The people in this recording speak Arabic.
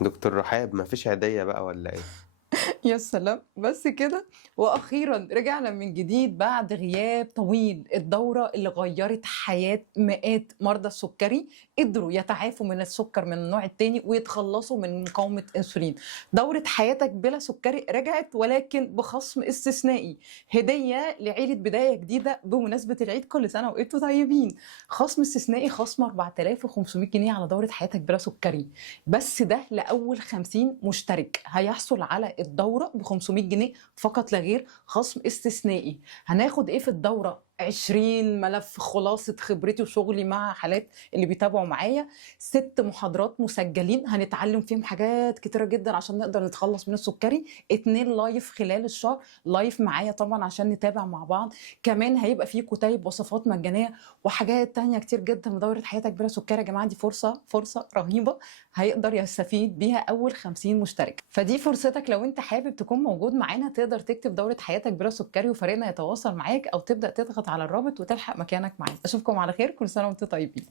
دكتور رحاب ما فيش عيدية بقى ولا ايه؟ يا سلام بس كده. واخيرا رجعنا من جديد بعد غياب طويل. الدوره اللي غيرت حياه مئات مرضى السكري قدروا يتعافوا من السكر من النوع الثاني ويتخلصوا من مقاومه انسولين. دوره حياتك بلا سكري رجعت ولكن بخصم استثنائي، هديه لعيله بدايه جديده بمناسبه العيد. كل سنه وانتم طيبين. خصم استثنائي، خصم 4500 جنيه على دوره حياتك بلا سكري. بس ده لاول 50 مشترك هيحصل على الدوره ب 500 جنيه فقط لا غير، خصم استثنائي. هناخد ايه في الدوره؟ 20 ملف خلاصة خبرتي وشغلي مع حالات اللي بيتابعوا معايا، 6 محاضرات مسجلين هنتعلم فيهم حاجات كتيرة جدا عشان نقدر نتخلص من السكري، 2 لايف خلال الشهر، لايف معايا طبعا عشان نتابع مع بعض. كمان هيبقى فيه كتيب وصفات مجانية وحاجات تانية كتير جدا من دورة حياتك بلا سكري. يا جماعة دي فرصة رهيبة هيقدر يستفيد بيها اول 50 مشترك. فدي فرصتك، لو انت حابب تكون موجود معانا تقدر تكتب دورة حياتك بلا سكري وفريقنا يتواصل معاك، او تبدا تضغط على الرابط وتلحق مكانك معانا. اشوفكم على خير، كل سنه وانتم طيبين.